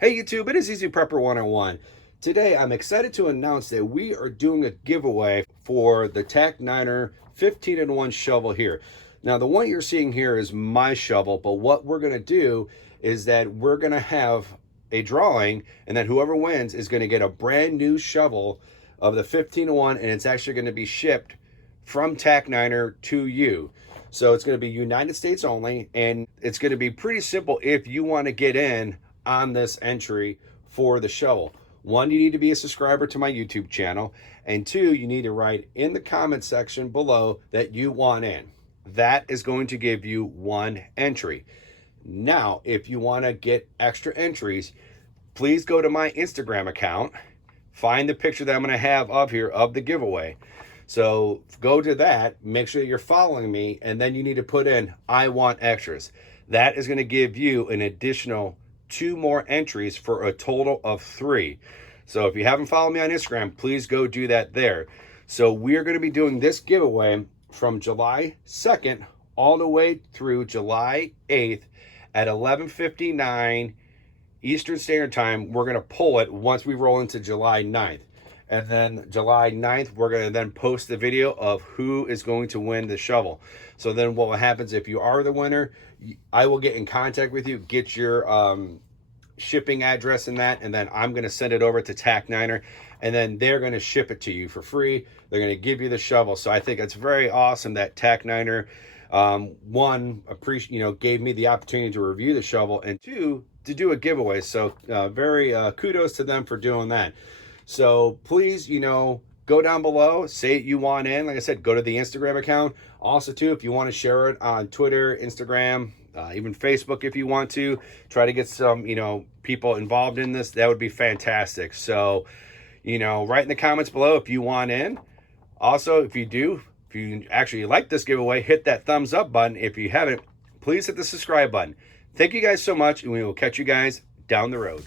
Hey YouTube, it is Easy Prepper 101. Today I'm excited to announce that we are doing a giveaway for the TAC9ER 15-in-1 shovel here. Now the one you're seeing here is my shovel, but what we're going to do is that we're going to have a drawing, and then whoever wins is going to get a brand new shovel of the 15-in-1, and it's actually going to be shipped from TAC9ER to you. So it's going to be United States only, and it's going to be pretty simple if you want to get in on this entry for the shovel. One, you need to be a subscriber to my YouTube channel, and two, you need to write in the comment section below that you want in. That is going to give you one entry. Now, if you want to get extra entries, please go to my Instagram account, find the picture that I'm going to have of here of the giveaway. So go to that, make sure you're following me, and then you need to put in I want extras. That is going to give you an additional 2 more entries for a total of 3. So if you haven't followed me on Instagram, please go do that there. So we're going to be doing this giveaway from July 2nd all the way through July 8th at 11:59 Eastern Standard Time. We're going to pull it once we roll into July 9th. And then July 9th, we're going to then post the video of who is going to win the shovel. So then what happens if you are the winner, I will get in contact with you, get your shipping address and that, and then I'm going to send it over to TAC9ER, and then they're going to ship it to you for free. They're going to give you the shovel. So I think it's very awesome that TAC9ER, one, gave me the opportunity to review the shovel, and two, to do a giveaway. So very kudos to them for doing that. So please, go down below, say you want in. Like I said, go to the Instagram account. Also, too, if you want to share it on Twitter, Instagram, even Facebook, if you want to, try to get some, people involved in this, that would be fantastic. So, write in the comments below if you want in. Also, if you actually like this giveaway, hit that thumbs up button. If you haven't, please hit the subscribe button. Thank you guys so much, and we will catch you guys down the road.